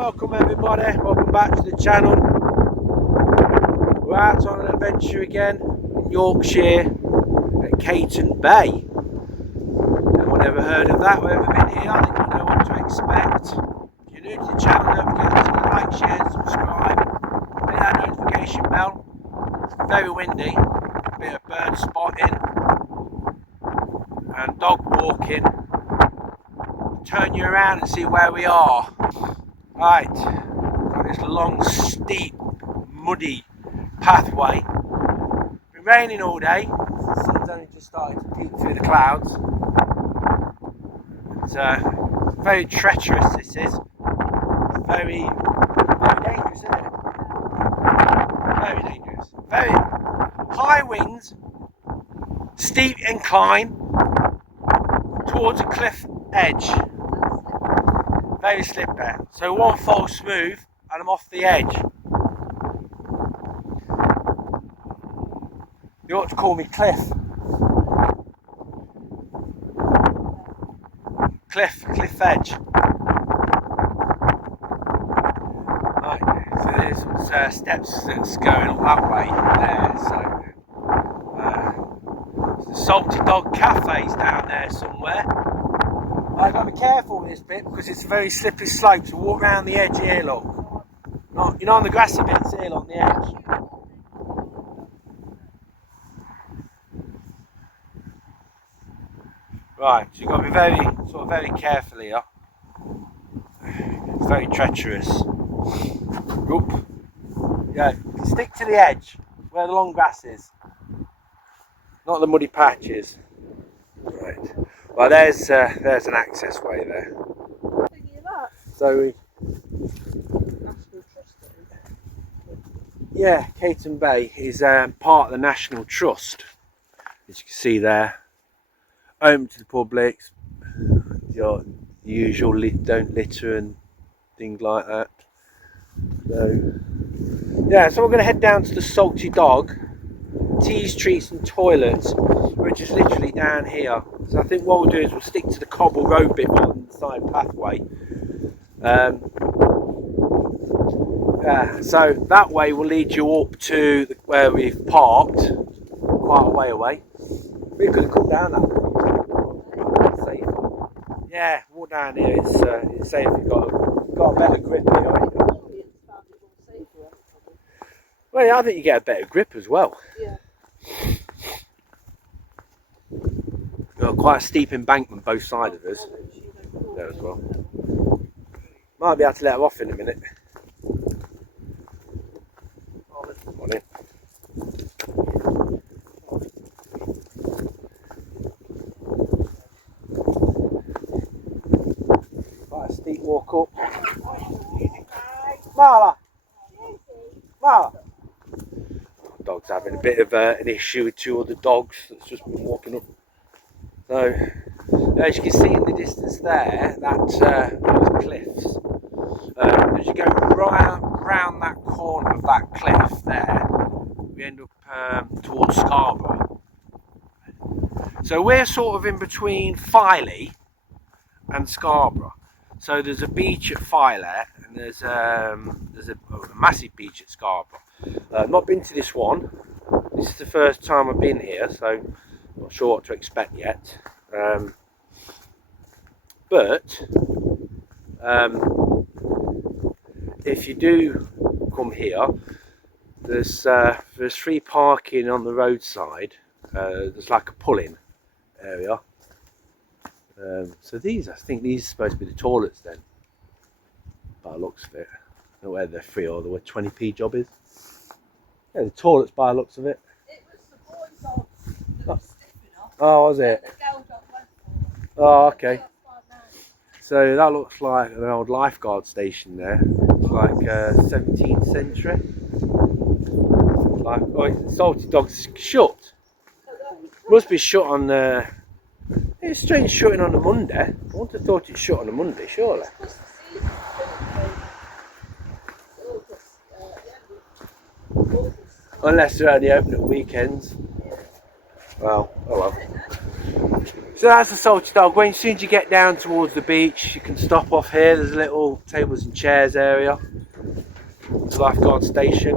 welcome everybody, welcome back to the channel. We're out on an adventure again in Yorkshire at Cayton Bay. Anyone ever heard of that? Or ever been here? I think you know what to expect. If you're new to the channel, don't forget to like, share and subscribe. Hit that notification bell. It's very windy, a bit of bird spotting and dog walking. Turn you around and see where we are. Right, got this long, steep, muddy pathway. Been raining all day. The sun's only just started to peek through the clouds. It's very treacherous. This is. It's very dangerous, isn't it? Very dangerous. Very high winds, steep incline towards a cliff edge. Very slippery. So one false move and I'm off the edge. You ought to call me Cliff. Cliff edge. Right, so there's some steps that's going up that way there. So the Salty Dog Cafe's down there somewhere. I've got to be careful with this bit because it's a very slippery slope, so walk around the edge here, look. You know, on the grassy bits here on the edge. Right, so you've got to be very careful here. It's very treacherous. Oop. Yeah, stick to the edge where the long grass is, not the muddy patches. Right. Well, there's an access way there. So yeah, Cayton Bay is part of the National Trust, as you can see there. Open to the public. Your usual don't litter and things like that. So yeah, so we're going to head down to the Salty Dog Teas, Treats and Toilets, which is literally down here. So I think what we'll do is we'll stick to the cobble road bit on the side pathway. So that way will lead you up to where we've parked, quite a way away. We could have come down that way. Safe. Yeah, walk down here. It's safe. You've got a better grip here. Well, yeah, I think you get a better grip as well. Yeah. Got quite a steep embankment both sides of us there as well. Might be able to let her off in a minute. Come on in. Quite a steep walk up. Marla! Marla! Dog's having a bit of an issue with two other dogs that's just been walking up. So, as you can see in the distance there, those cliffs. As you go right round that corner of that cliff there, we end up towards Scarborough. So we're sort of in between Filey and Scarborough. So there's a beach at Filey and there's a massive beach at Scarborough. I've not been to this one. This is the first time I've been here, so not sure what to expect yet. But if you do come here, there's free parking on the roadside. There's like a pull-in area. So I think these are supposed to be the toilets then, by the looks of it. I don't know whether they're free or the 20p job is. Yeah, the toilets by the looks of it. It was the boy dog that was stiff enough. Oh, was it? The girl dog went for it. Oh, okay. So that looks like an old lifeguard station there. It's like 17th century. Like, oh, Salty Dog's shut. Must be shut on. It's strange shutting on a Monday. I wouldn't have thought it's shut on a Monday, surely. Unless they're only open at weekends. Well, oh well. So that's the Salty Dog Way. As soon as you get down towards the beach, you can stop off here. There's a little tables and chairs area. It's a lifeguard station.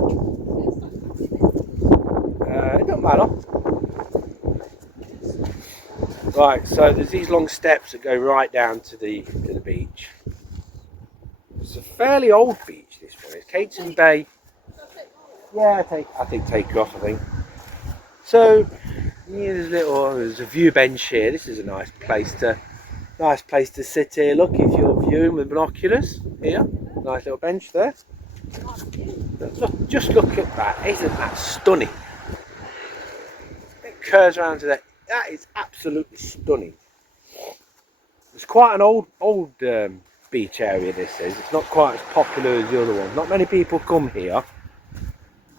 It doesn't matter. Right, so there's these long steps that go right down to the beach. It's a fairly old beach, this one. It's Cayton Bay. Yeah, I think take her off, I think. So yeah, there's a view bench here. This is a nice place to sit here. Look, if you're viewing with binoculars here, nice little bench there. Look, just look at that. Isn't that stunning? It curves around to that. That is absolutely stunning. It's quite an old beach area. This is. It's not quite as popular as the other one. Not many people come here.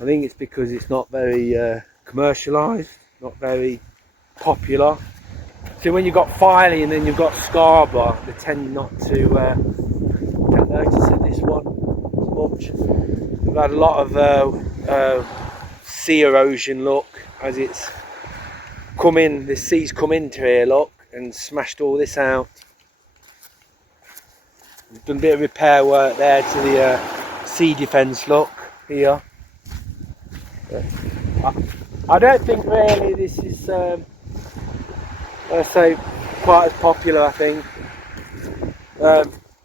I think it's because it's not very commercialised, not very popular. So when you've got Filey and then you've got Scarborough, they tend not to get notice of this one much. We've had a lot of sea erosion, look, as it's come in, the sea's come into here, look, and smashed all this out. We've done a bit of repair work there to the sea defence, look, here. I don't think really this is, let's say, quite as popular, I think.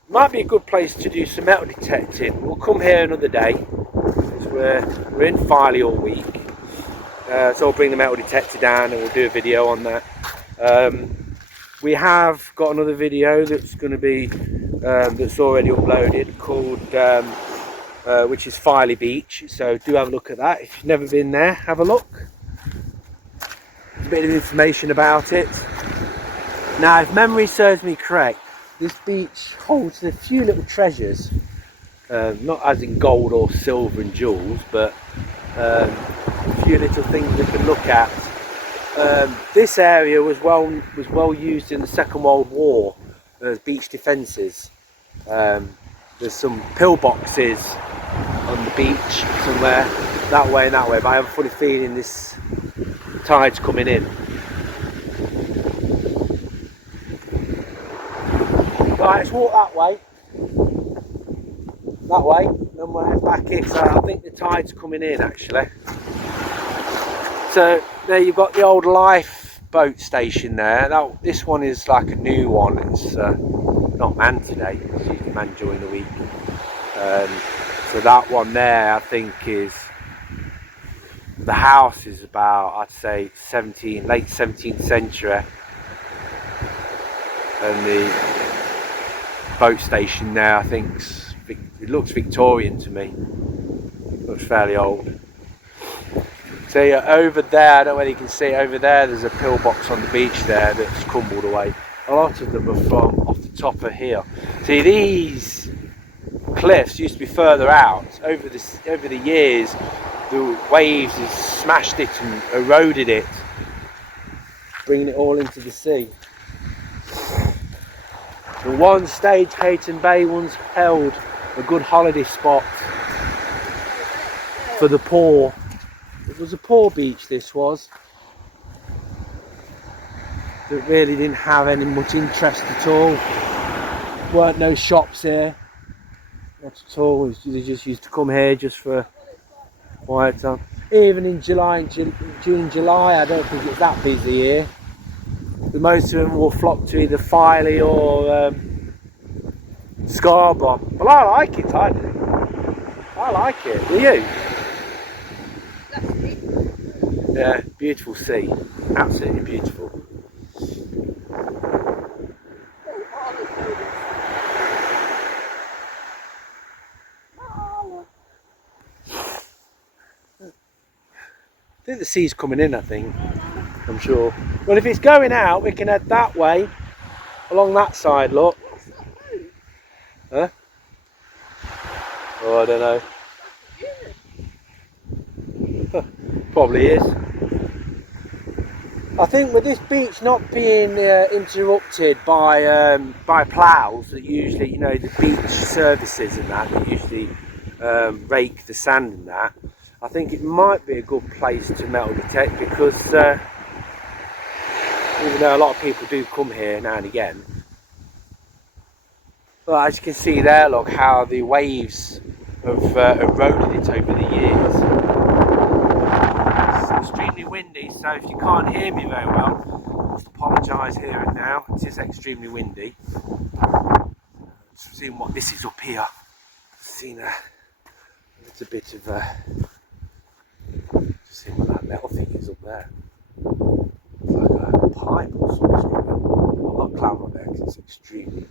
Might be a good place to do some metal detecting. We'll come here another day, because we're in Filey all week. So I'll bring the metal detector down and we'll do a video on that. We have got another video that's going to be, that's already uploaded, called which is Filey Beach, so do have a look at that. If you've never been there, have a look. A bit of information about it. Now, if memory serves me correct, this beach holds a few little treasures, not as in gold or silver and jewels, but a few little things we can look at. This area was well used in the Second World War as beach defences. There's some pillboxes on the beach somewhere, that way and that way, but I have a funny feeling this tide's coming in. Right, let's walk that way, then we'll head back in. So I think the tide's coming in actually. So there you've got the old lifeboat station there. This one is like a new one. It's not manned today, it's usually manned during the week. So that one there, I think, is, the house is about, I'd say, late 17th century, and the boat station there, I think, it looks Victorian to me. It looks fairly old. So yeah, over there, I don't know whether you can see, over there there's a pillbox on the beach there that's crumbled away. A lot of them are from off the top of here. See, these cliffs used to be further out. Over the years, the waves has smashed it and eroded it, bringing it all into the sea. The one stage, Cayton Bay once held a good holiday spot for the poor. It was a poor beach, this was. That really didn't have any much interest at all. Weren't no shops here. Not at all. They just used to come here just for quiet time. Even in July, June, July, I don't think it's that busy here. The most of them will flock to either Filey or Scarborough. Well, I like it, I do. I like it. Do you? Yeah, beautiful sea. Absolutely beautiful. I think the sea's coming in, I think. I'm sure. Well, if it's going out, we can head that way, along that side, look. Huh? Oh, I don't know. Probably is. I think with this beach not being interrupted by ploughs that usually, you know, the beach services and that usually rake the sand and that, I think it might be a good place to metal detect, because even though a lot of people do come here now and again. But as you can see there, look how the waves have eroded it over the years. It's extremely windy, so if you can't hear me very well, I must apologise here and now. It is extremely windy. Just seeing what this is up here. Seen a little bit of just seeing what that metal thing is up there. It's like a pipe or something. I'm not climb up there because it's extremely.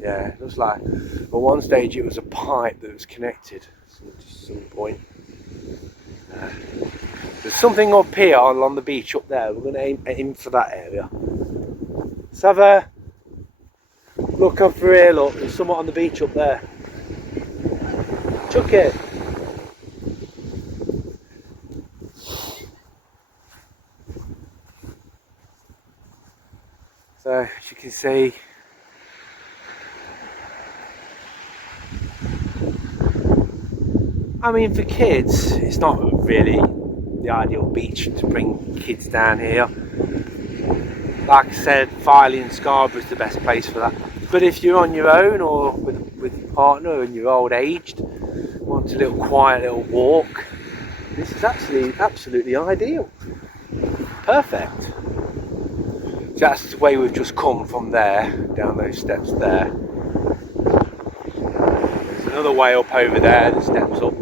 Yeah, it looks like at one stage it was a pipe that was connected at some point. There's something up here along the beach up there. We're going to aim for that area. Let's have a look up for here. Look, there's somewhat on the beach up there. Chuck it. So as you can see, I mean, for kids, it's not really the ideal beach to bring kids down here. Like I said, Filey and Scarborough is the best place for that. But if you're on your own or with your partner and you're old aged, want a little quiet little walk, this is actually absolutely ideal. Perfect. So that's the way we've just come from there, down those steps there. There's another way up over there, the steps up.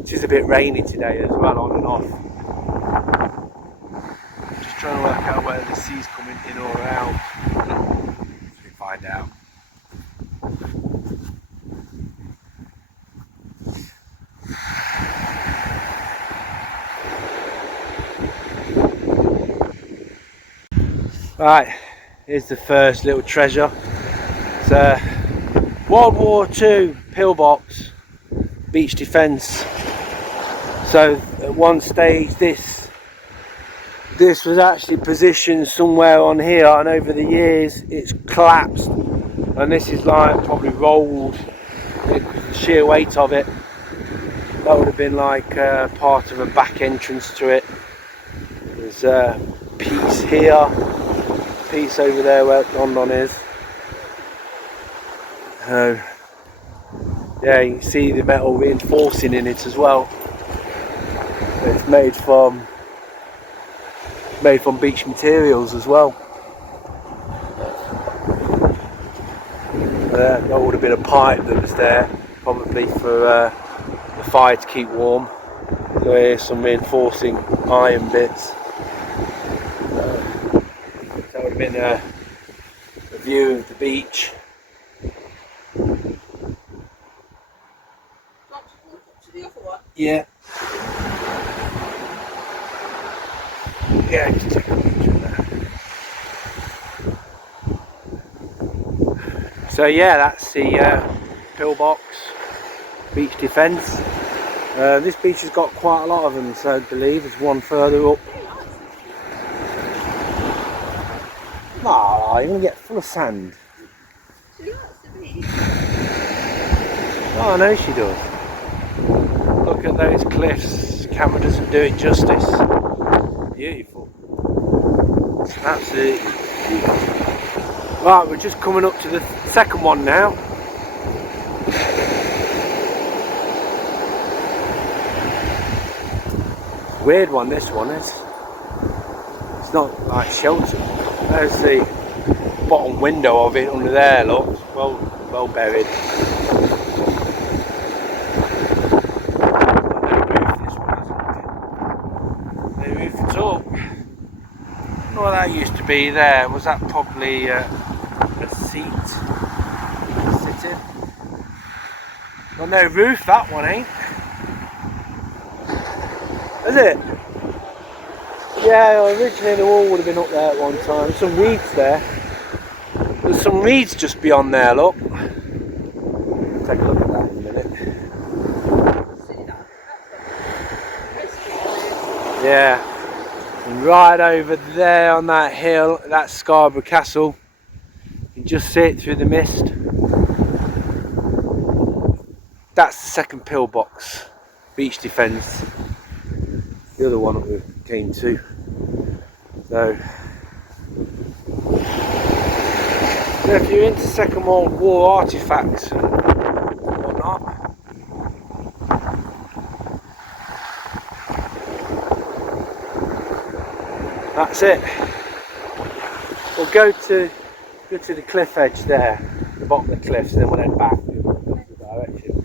It is a bit rainy today as well, on and off. Just trying to work out whether the sea's coming in or out. Let's find out. Right, here's the first little treasure. It's a World War II pillbox beach defence. So at one stage this was actually positioned somewhere on here, and over the years it's collapsed, and this is like probably rolled because of the sheer weight of it. That would have been like part of a back entrance to it. There's a piece here, piece over there where London is. Yeah, you can see the metal reinforcing in it as well. It's made from beach materials as well. That would have been a pipe that was there, probably for the fire to keep warm. So here's some reinforcing iron bits. That would have been a view of the beach. Yeah. Yeah, just take a picture of that. So yeah, that's the pillbox beach defence. This beach has got quite a lot of them, so I believe there's one further up. Ah, you're going to get full of sand. She likes the beach. Oh, I know she does. Look at those cliffs. The camera doesn't do it justice. Beautiful. Absolutely beautiful. Right, we're just coming up to the second one now. Weird one, this one is. It's not like sheltered. There's the bottom window of it under there, look. It's well buried. Well, that used to be there. Was that probably a seat to sit in? Well, no roof, that one ain't. Is it? Yeah, originally the wall would have been up there at one time. Some reeds there. There's some reeds just beyond there, look. Take a look at that in a minute. Yeah. And right over there on that hill, that's Scarborough Castle. You can just see it through the mist. That's the second pillbox beach defence. The other one that we've came to. So if you're into Second World War artifacts and whatnot, that's it. We'll go to the cliff edge there, the bottom of the cliffs, and then we'll head back in the opposite direction.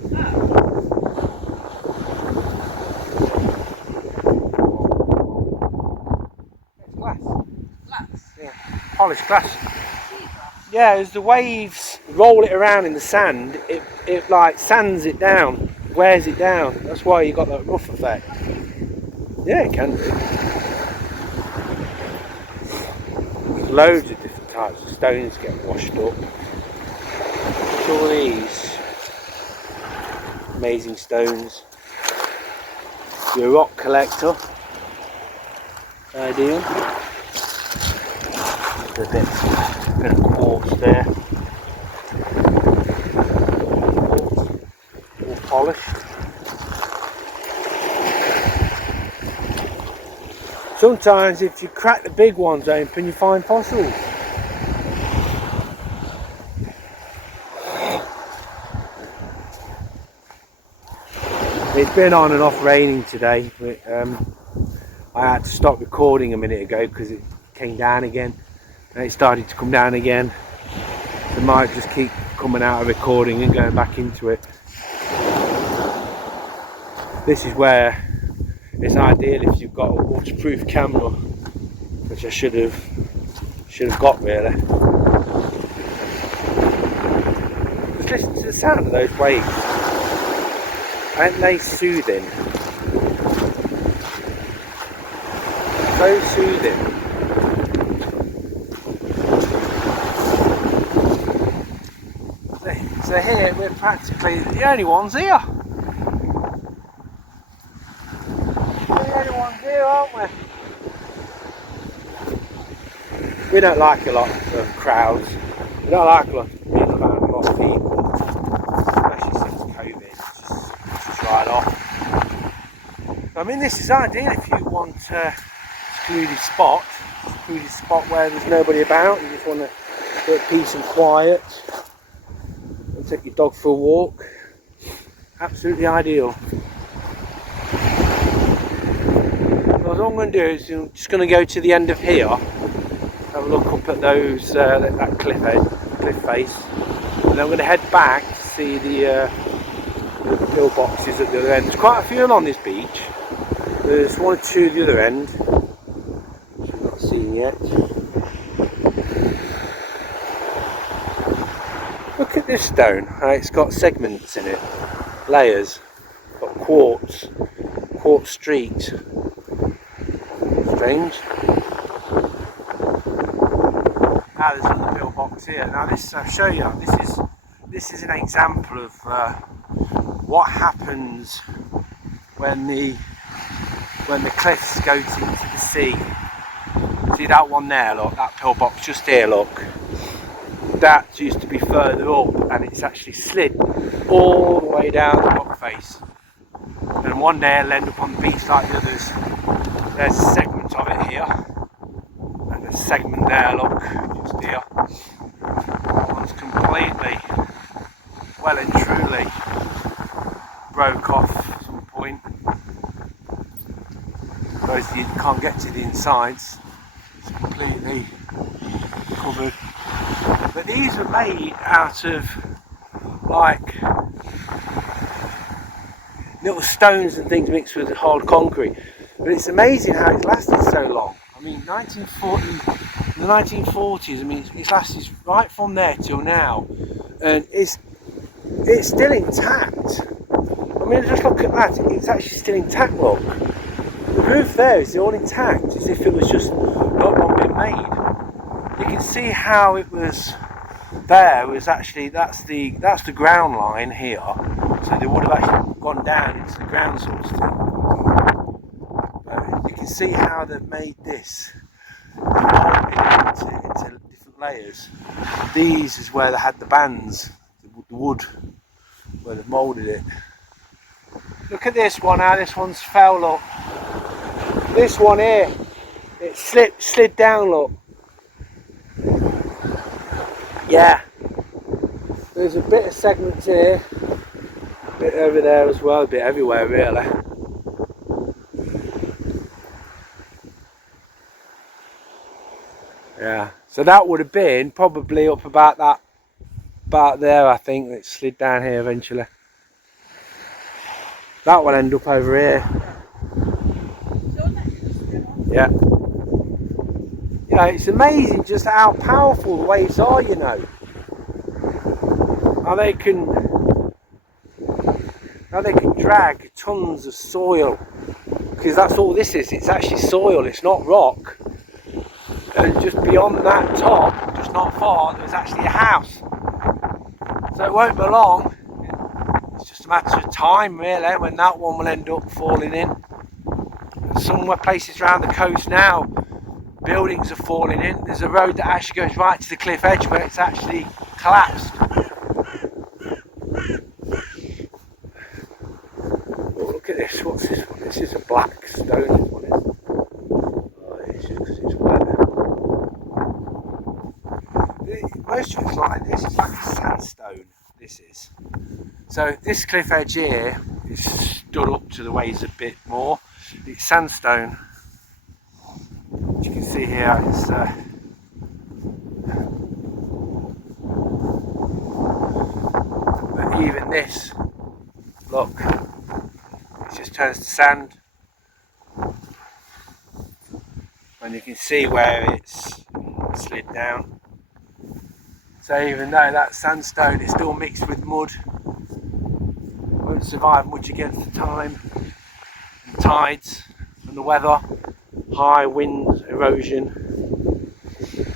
It's glass. Glass. Yeah. Polished glass. Yeah, as the waves roll it around in the sand, it like sands it down, wears it down. That's why you got that rough effect. Yeah, it can do. Loads of different types of stones get washed up. Look at all these amazing stones. If you're a rock collector, ideal. A bit of quartz there. All polished. Sometimes if you crack the big ones open, you find fossils. It's been on and off raining today. I had to stop recording a minute ago because it came down again. And it started to come down again. So I might just keep coming out of recording and going back into it. This is where it's ideal if you've got a waterproof camera, which I should have got really. Just listen to the sound of those waves. Aren't they soothing? So soothing. So here we're practically the only ones here. We're the only ones here, aren't we? We don't like a lot of crowds. We don't like a lot of being around a lot of people, especially since COVID. It's just right off. I mean, this is ideal if you want a secluded spot where there's nobody about. You just want a bit of peace and quiet. And take your dog for a walk. Absolutely ideal. So what I'm going to do is I'm just going to go to the end of here. Have a look up at those that cliff face, and then I'm going to head back to see the pillboxes at the other end. There's quite a few on this beach. There's one or two at the other end, which I've not seen yet. Look at this stone. It's got segments in it, layers. Got quartz streaked. Strange. Now there's another pillbox here. Now this, I'll show you. This is an example of what happens when the cliffs go into the sea. See that one there? Look, that pillbox just here. Look, that used to be further up, and it's actually slid all the way down the rock face. And one day it'll end up on the beach like the others. There's a segment of it here. Segment there, look, just here. That one's completely, well and truly broke off at some point. Because you can't get to the insides, it's completely covered. But these are made out of like little stones and things mixed with hard concrete. But it's amazing how it's lasted so long. I mean, the 1940s, I mean, it's lasted right from there till now, and it's still intact. I mean, just look at that, it's actually still intact, look. The roof there is all intact, as if it was just not long been made. You can see how it was there, was actually, that's the ground line here, so they would have actually gone down into the ground sort of thing. You can see how they've made this into different layers. These is where they had the bands, the wood, where they've moulded it. Look at this one, how this one's fell up. This one here, it slid down, look. Yeah. There's a bit of segments here, a bit over there as well, a bit everywhere really. Yeah, so that would have been probably up about there, I think, that slid down here eventually. That will end up over here. Yeah. Yeah, it's amazing just how powerful the waves are, you know. How they can drag tons of soil, because that's all this is. It's actually soil, it's not rock. And just beyond that top, just not far, there's actually a house. So it won't be long. It's just a matter of time really when that one will end up falling in. Somewhere places around the coast now, buildings are falling in. There's a road that actually goes right to the cliff edge where it's actually collapsed. Oh, look at this, what's this one? This is a black stone, this one is. Oh, it's just because it's wet. Most of it's like this, it's like a sandstone, this is. So this cliff edge here is stood up to the waves a bit more. It's sandstone. As you can see here, it's but even this, look, it just turns to sand. And you can see where it's slid down. So even though that's sandstone, it's still mixed with mud. Won't survive much against the time, the tides and the weather, high winds, erosion.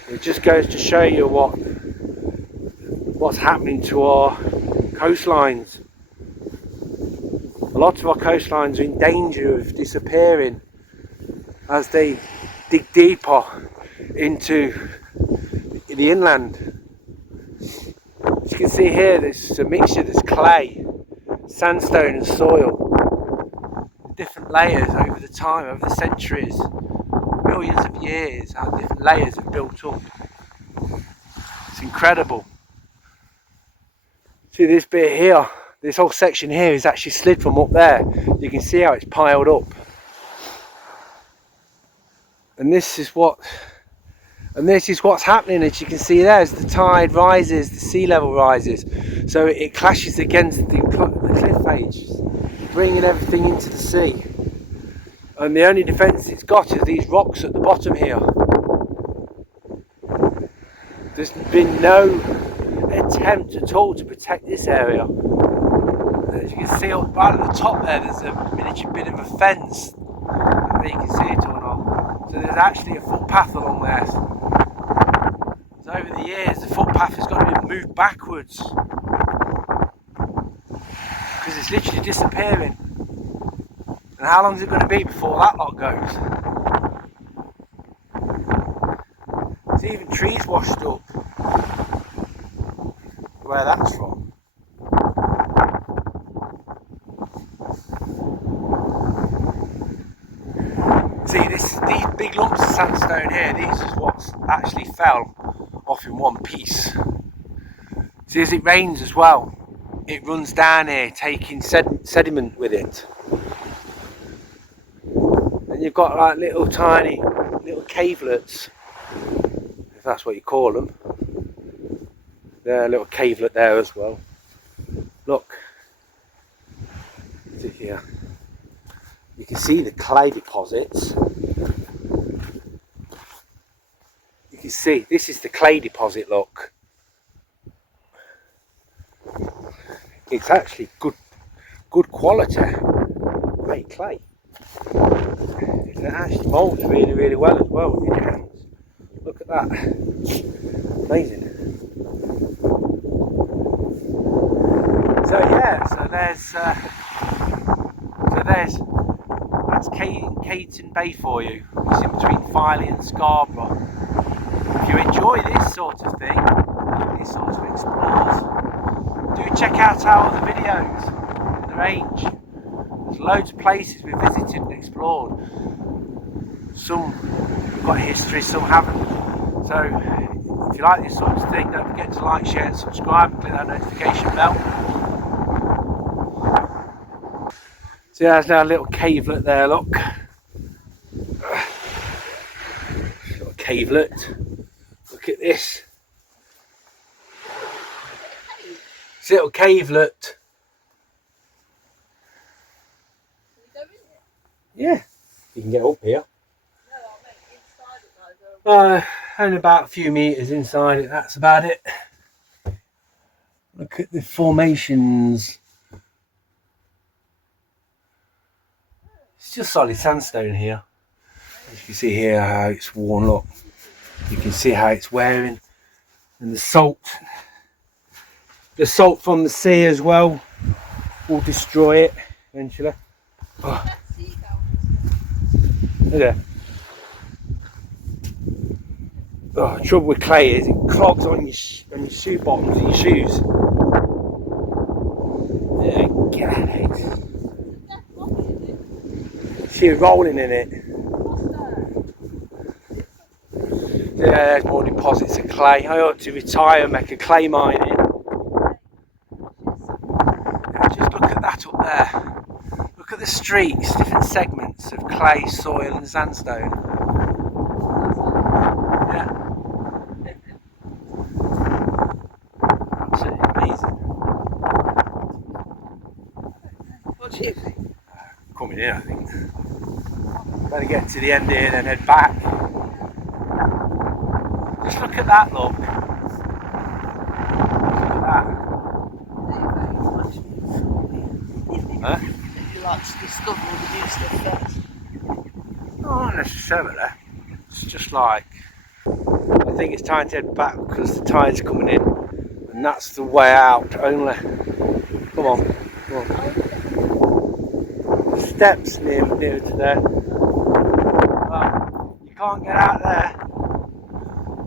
It just goes to show you what's happening to our coastlines. A lot of our coastlines are in danger of disappearing as they dig deeper into the inland. As you can see here, there's a mixture, there's clay, sandstone and soil. Different layers over the time, over the centuries, millions of years, how different layers have built up. It's incredible. See this bit here, this whole section here is actually slid from up there. You can see how it's piled up. And this is what's happening. As you can see there, as the tide rises, the sea level rises, so it clashes against the cliff edge, bringing everything into the sea. And the only defence it's got is these rocks at the bottom here. There's been no attempt at all to protect this area. As you can see up right at the top there's a miniature bit of a fence. I don't know if you can see it or not. So there's actually a footpath along there. So over the years the footpath has got to be moved backwards because it's literally disappearing. And how long is it going to be before that lot goes? There's even trees washed up where that's from. See, these big lumps of sandstone here, these is what's actually fell off in one piece. See, as it rains as well, it runs down here taking sediment with it. And you've got like little tiny little cavelets, if that's what you call them. There, a little cavelet there as well. Look, see here. You can see the clay deposits. You can see this is the clay deposit. Look, it's actually good quality great clay. It actually molds really well as well in your hands. Look at that, amazing. So yeah, that's Cayton Bay for you. It's in between Filey and Scarborough. If you enjoy this sort of thing, these sorts of explores, do check out our other videos in the range. There's loads of places we've visited and explored. Some have got history, some haven't. So if you like this sort of thing, don't forget to like, share and subscribe and click that notification bell. So yeah, there's now a little cavelet there, look. Little cavelet. Look at this. It's a little cavelet. Yeah, you can get up here. Only about a few metres inside it, that's about it. Look at the formations. It's just solid sandstone here. As you can see here how it's worn up. You can see how it's wearing. And the salt from the sea as well will destroy it eventually. Oh. Yeah. Oh, the trouble with clay is it clogs on your shoe bottoms and your shoes. Yeah, get out of it. See it rolling in it. Yeah, there's more deposits of clay. I ought to retire and make a clay mining. Just look at that up there. Look at the streaks, different segments of clay, soil and sandstone. Yeah. Absolutely amazing. What do you think? Coming in, I think. Better get to the end here and then head back. Just look at that, look. Look at that. Huh? You like to discover all the new stuff first. Not necessarily. It's just like, I think it's time to head back because the tide's coming in and that's the way out only. Come on, come on. The steps near to there. Well, you can't get out there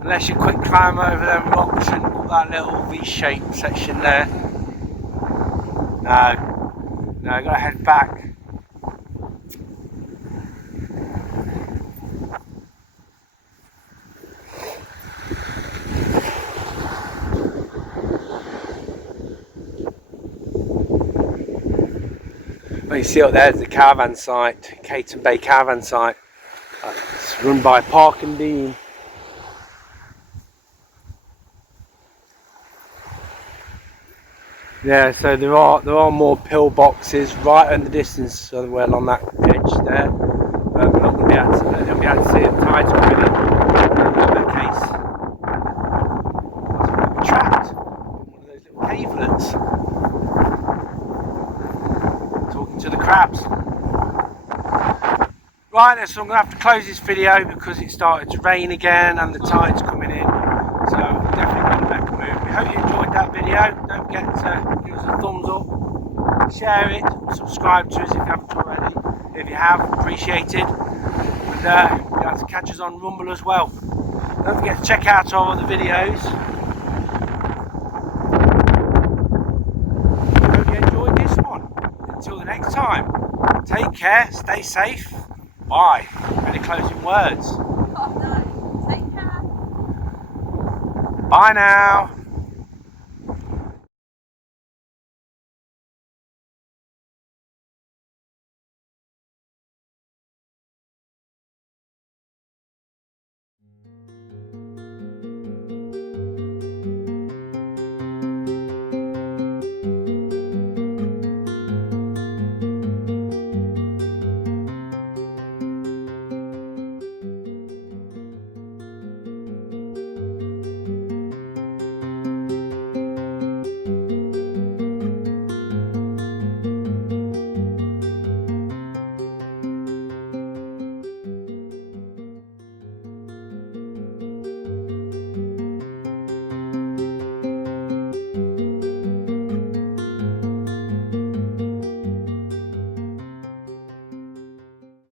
unless you quick climb over them rocks and up that little V-shaped section there. No, I've got to head back. Well, you see up there's the caravan site, Cayton Bay caravan site. It's run by Park and Dean. Yeah, so there are more pillboxes right in the distance, well along that edge there. We're not going to be able to, see the tides coming in. In that case, we're trapped in one of those little cavelets, talking to the crabs. Right then, so I'm going to have to close this video because it started to rain again and the tide's coming in. So we're definitely going to make a move. We hope you enjoyed that video. Don't forget to give us a thumbs up, share it, subscribe to us if you haven't already. If you have, appreciated. And you'll be able to catch us on Rumble as well. Don't forget to check out our other videos. Hope you enjoyed this one. Until the next time, take care, stay safe. Bye. Any closing words? Oh no, take care. Bye now.